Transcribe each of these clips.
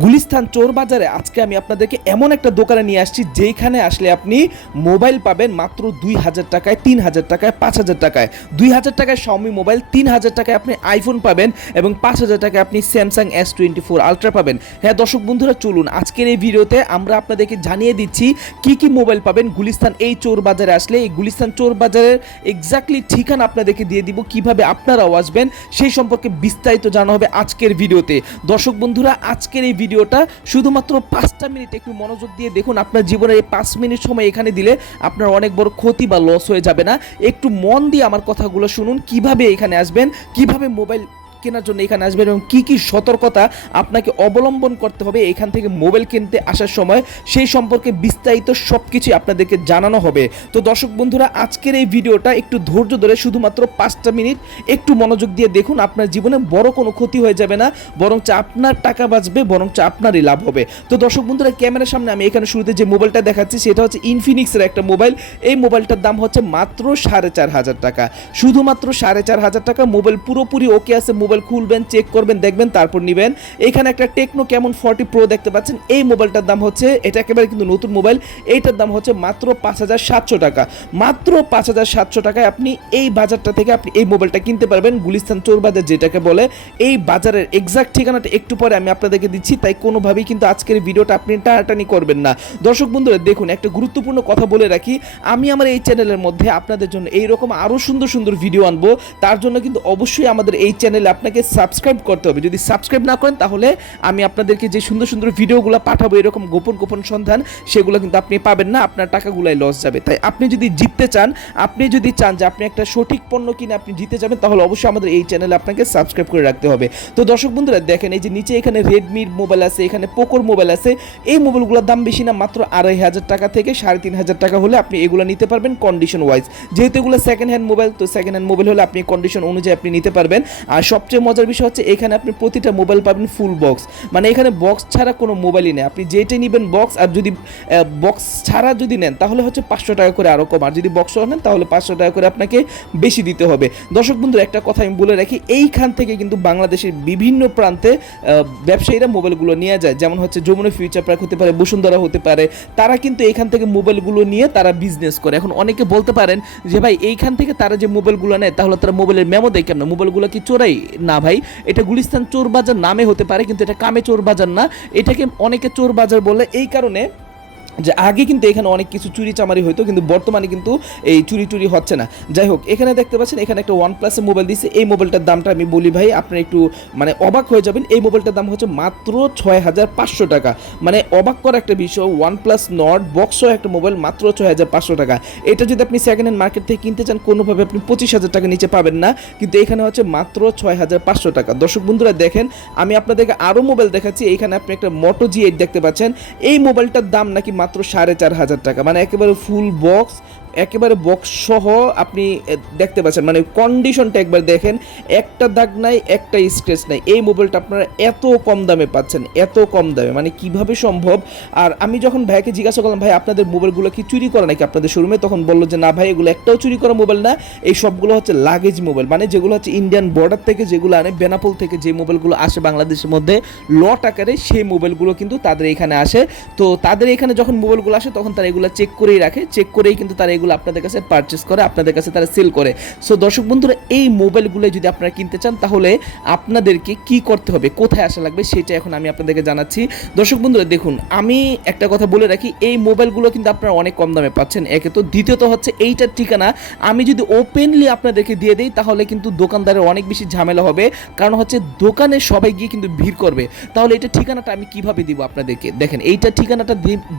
গুলিস্তান চোর বাজারে আজকে আমি আপনাদেরকে এমন একটা দোকানে নিয়ে আসছি, যেইখানে আসলে আপনি মোবাইল পাবেন মাত্র দুই হাজার টাকায়, তিন হাজার টাকায়, পাঁচ হাজার টাকায়। দুই হাজার টাকায় শাওমি মোবাইল, তিন হাজার টাকায় আপনি আইফোন পাবেন এবং পাঁচ হাজার টাকায় আপনি Samsung S twenty four ultra পাবেন। হ্যাঁ দর্শক বন্ধুরা, চলুন আজকের এই ভিডিওতে আমরা আপনাদেরকে জানিয়ে দিচ্ছি কি কি মোবাইল পাবেন গুলিস্তান এই চোর বাজারে আসলে। এই গুলিস্তান চোর বাজারের এক্স্যাক্টলি ঠিকানা আপনাদেরকে দিয়ে দিব, কীভাবে আপনারাও আসবেন, সেই সম্পর্কে বিস্তারিত জানা হবে আজকের ভিডিওতে। দর্শক বন্ধুরা, আজকের এই ভিডিওটা শুধুমাত্র পাঁচটা মিনিট একটু মনোযোগ দিয়ে দেখুন। আপনার জীবনের এই পাঁচ মিনিট সময় এখানে দিলে আপনার অনেক বড় ক্ষতি বা লস হয়ে যাবে না। একটু মন দিয়ে আমার কথাগুলো শুনুন, কীভাবে এখানে আসবেন, কীভাবে মোবাইল কেনার জন্য এখানে আসবেন এবং কী কী সতর্কতা আপনাকে অবলম্বন করতে হবে এখান থেকে মোবাইল কিনতে আসার সময়, সেই সম্পর্কে বিস্তারিত সব কিছুই আপনাদেরকে জানানো হবে। তো দর্শক বন্ধুরা, আজকের এই ভিডিওটা একটু ধৈর্য ধরে শুধুমাত্র পাঁচটা মিনিট, একটু মনোযোগ দিয়ে দেখুন, আপনার জীবনে বড় কোনো ক্ষতি হয়ে যাবে না, বরঞ্চ আপনার টাকা বাঁচবে, বরঞ্চ আপনারই লাভ হবে। তো দর্শক বন্ধুরা, ক্যামেরার সামনে আমি এখানে শুরুতে যে মোবাইলটা দেখাচ্ছি, সেটা হচ্ছে ইনফিনিক্সের একটা মোবাইল। এই মোবাইলটার দাম হচ্ছে মাত্র সাড়ে চার হাজার টাকা। শুধুমাত্র সাড়ে চার হাজার টাকা, মোবাইল পুরোপুরি ওকে আছে, মোবাইল খুলবেন চেক করবেন, দেখবেন, তারপর নেবেন। এখানে একটা টেকনো কেমন ফর্টি প্রো দেখতে পাচ্ছেন। এই মোবাইলটার দাম হচ্ছে, এটা একেবারে কিন্তু নতুন মোবাইল, এইটার দাম হচ্ছে মাত্র পাঁচ হাজার সাতশো টাকা। মাত্র পাঁচ হাজার সাতশো টাকায় আপনি এই বাজারটা থেকে আপনি এই মোবাইলটা কিনতে পারবেন, গুলিস্তান চোর বাজার যেটাকে বলে। এই বাজারের এক্সাক্ট ঠিকানাটা একটু পরে আমি আপনাদেরকে দিচ্ছি, তাই কোনোভাবেই কিন্তু আজকের ভিডিওটা আপনি টানাটানি করবেন না। দর্শক বন্ধুরা, দেখুন, একটা গুরুত্বপূর্ণ কথা বলে রাখি, আমি আমার এই চ্যানেলের মধ্যে আপনাদের জন্য এইরকম আরও সুন্দর সুন্দর ভিডিও আনব, তার জন্য কিন্তু অবশ্যই আমাদের এই চ্যানেলে আপনাকে সাবস্ক্রাইব করতে হবে। যদি সাবস্ক্রাইব না করেন, তাহলে আমি আপনাদেরকে যে সুন্দর সুন্দর ভিডিওগুলো পাঠাবো, এরকম গোপন গোপন সন্ধান, সেগুলো কিন্তু আপনি পাবেন না, আপনার টাকাগুলাই লস যাবে। তাই আপনি যদি জিততে চান, আপনি যদি চান যে আপনি একটা সঠিক পণ্য কিনে আপনি জিতে যাবেন, তাহলে অবশ্যই আমাদের এই চ্যানেলে আপনাকে সাবস্ক্রাইব করে রাখতে হবে। তো দর্শক বন্ধুরা, দেখেন এই যে নিচে এখানে রেডমির মোবাইল আছে, এখানে পোকোর মোবাইল আছে। এই মোবাইলগুলোর দাম বেশি না, মাত্র আড়াই হাজার টাকা থেকে সাড়ে তিন হাজার টাকা হলে আপনি এগুলো নিতে পারবেন কন্ডিশন ওয়াইজ যেহেতু এগুলো সেকেন্ড হ্যান্ড মোবাইল তো সেকেন্ড হ্যান্ড মোবাইল হলে আপনি কন্ডিশন অনুযায়ী আপনি নিতে পারবেন। আর সবচেয়ে মজার বিষয় হচ্ছে এখানে আপনি প্রতিটা মোবাইল পাবেন ফুল বক্স মানে এখানে বক্স ছাড়া কোনো মোবাইলই নেই। আপনি যেটাই নেবেন বক্স আর যদি বক্স ছাড়া যদি নেন, তাহলে হচ্ছে পাঁচশো টাকা করে আরও কম। আর যদি বক্স নেন, তাহলে পাঁচশো টাকা করে আপনাকে বেশি দিতে হবে। দর্শক বন্ধু একটা কথা আমি বলে রাখি, এইখান থেকে কিন্তু বাংলাদেশের বিভিন্ন প্রান্তে ব্যবসায়ীরা মোবাইলগুলো নিয়ে যায়। যেমন হচ্ছে যমুনা ফিউচার পার্ক হতে পারে, বসুন্ধরা হতে পারে। তারা কিন্তু এইখান থেকে মোবাইলগুলো নিয়ে তারা বিজনেস করে। এখন অনেকে বলতে পারেন যে, ভাই, এইখান থেকে তারা যে মোবাইলগুলো নেয়, তাহলে তারা মোবাইলের মেমো দেয় কেমন? মোবাইলগুলো কি চোরাই না ভাই, এটা গুলিস্তান চোর বাজার নামে হতে পারে, কিন্তু এটা কামে চোর বাজার না। এটাকে অনেকে চোর বাজার বলে, এই কারণে যে আগে কিন্তু এখানে অনেক কিছু চুরি চামারি হতো কিন্তু বর্তমানে কিন্তু এই চুরি টুরি হচ্ছে না। যাই হোক, এখানে দেখতে পাচ্ছেন, এখানে একটা ওয়ান প্লাসের মোবাইল দিচ্ছে এই মোবাইলটার দামটা আমি বলি ভাই, আপনারা একটু মানে অবাক হয়ে যাবেন। এই মোবাইলটার দাম হচ্ছে মাত্র ছয় হাজার পাঁচশো টাকা। মানে অবাক করা একটা বিষয় ওয়ান প্লাস নট বক্সও একটা মোবাইল মাত্র ছয় হাজার পাঁচশো টাকা। এটা যদি আপনি সেকেন্ড হ্যান্ড মার্কেট থেকে কিনতে চান, কোনোভাবে আপনি পঁচিশ হাজার টাকা নিচে পাবেন না। কিন্তু এখানে হচ্ছে মাত্র ছয় হাজার পাঁচশো টাকা। দর্শক বন্ধুরা, দেখেন, আমি আপনাদেরকে আরও মোবাইল দেখাচ্ছি। এখানে আপনি একটা মোটো জি এইট দেখতে পাচ্ছেন। এই মোবাইলটার দাম নাকি মাত্র সাড়ে চার হাজার টাকা। মানে একেবারে ফুল বক্স একেবারে বক্স সহ আপনি দেখতে পাচ্ছেন। মানে কন্ডিশনটা একবার দেখেন, একটা দাগ নাই, একটা স্ক্রেচ নাই। এই মোবাইলটা আপনারা এত কম দামে পাচ্ছেন, এত কম দামে। মানে কীভাবে সম্ভব? আর আমি যখন ভাইকে জিজ্ঞাসা করলাম, ভাই, আপনাদের মোবাইলগুলো কি চুরি করা নাকি আপনাদের শোরুমে তখন বলল যে, না ভাই, এগুলো একটাও চুরি করা মোবাইল না। এই সবগুলো হচ্ছে লাগেজ মোবাইল মানে যেগুলো হচ্ছে ইন্ডিয়ান বর্ডার থেকে যেগুলো আনে, বেনাপোল থেকে যে মোবাইলগুলো আসে বাংলাদেশের মধ্যে লট আকারে সেই মোবাইলগুলো কিন্তু তাদের এখানে আসে। তো তাদের এখানে যখন মোবাইলগুলো আসে, তখন তারা এগুলো চেক করেই রাখে। চেক করেই কিন্তু তারা এগুলো আপনাদের কাছে পারচেস করে, আপনাদের কাছে তারা সেল করে। সো দর্শক বন্ধুরা, এই মোবাইলগুলো যদি আপনারা কিনতে চান, তাহলে আপনাদেরকে কি করতে হবে, কোথায় আসা লাগবে, সেটা এখন আমি আপনাদেরকে জানাচ্ছি। দর্শক বন্ধুরা, দেখুন, আমি একটা কথা বলে রাখি, এই মোবাইলগুলো কিন্তু আপনারা অনেক কম দামে পাচ্ছেন। একে তো দ্বিতীয়ত হচ্ছে, এইটার ঠিকানা আমি যদি ওপেনলি আপনাদেরকে দিয়ে দিই, তাহলে কিন্তু দোকানদারের অনেক বেশি ঝামেলা হবে। কারণ হচ্ছে, দোকানে সবাই গিয়ে কিন্তু ভিড় করবে। তাহলে এটা ঠিকানাটা আমি কীভাবে দিব আপনাদেরকে? দেখেন এইটা ঠিকানাটা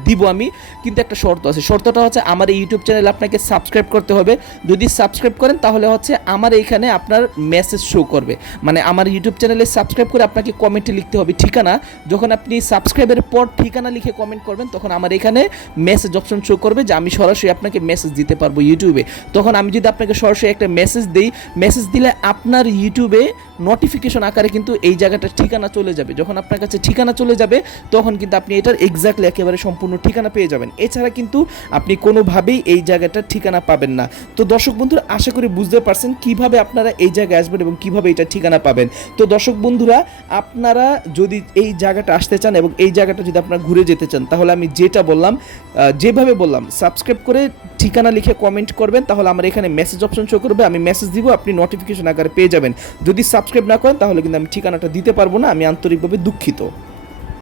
দিব আমি, কিন্তু একটা শর্ত আছে। শর্তটা হচ্ছে, আমার এই ইউটিউব চ্যানেল আপনাকে সাবস্ক্রাইব করতে হবে। যদি সাবস্ক্রাইব করেন, তাহলে হচ্ছে আমার এইখানে আপনার মেসেজ শো করবে। মানে আমার ইউটিউব চ্যানেলে সাবস্ক্রাইব করে আপনাকে কমেন্টে লিখতে হবে। ঠিকানা, যখন আপনি সাবস্ক্রাইবের পর ঠিকানা লিখে কমেন্ট করবেন, তখন আমার এখানে মেসেজ অপশন শো করবে যে আমি সরাসরি আপনাকে মেসেজ দিতে পারব ইউটিউবে তখন আমি যদি আপনাকে সরাসরি একটা মেসেজ দিই মেসেজ দিলে আপনার ইউটিউবে নোটিফিকেশন আকারে কিন্তু এই জায়গাটার ঠিকানা চলে যাবে। যখন আপনার কাছে ঠিকানা চলে যাবে, তখন কিন্তু আপনি এটার এক্স্যাক্টলি একেবারে সম্পূর্ণ ঠিকানা পেয়ে যাবেন। এছাড়া কিন্তু আপনি কোনোভাবেই এই জায়গায় জায়গাটার ঠিকানা পাবেন না। তো দর্শক বন্ধুরা, আশা করি বুঝতে পারছেন কীভাবে আপনারা এই জায়গায় আসবেন এবং কীভাবে এটা ঠিকানা পাবেন। তো দর্শক বন্ধুরা, আপনারা যদি এই জায়গাটা আসতে চান এবং এই জায়গাটা যদি আপনারা ঘুরে যেতে চান, তাহলে আমি যেটা বললাম যেভাবে বললাম সাবস্ক্রাইব করে ঠিকানা লিখে কমেন্ট করবেন, তাহলে আমার এখানে মেসেজ অপশন শো করবে, আমি মেসেজ দিব, আপনি নোটিফিকেশন আকারে পেয়ে যাবেন। যদি সাবস্ক্রাইব না করেন, তাহলে কিন্তু আমি ঠিকানাটা দিতে পারব না, আমি আন্তরিকভাবে দুঃখিত।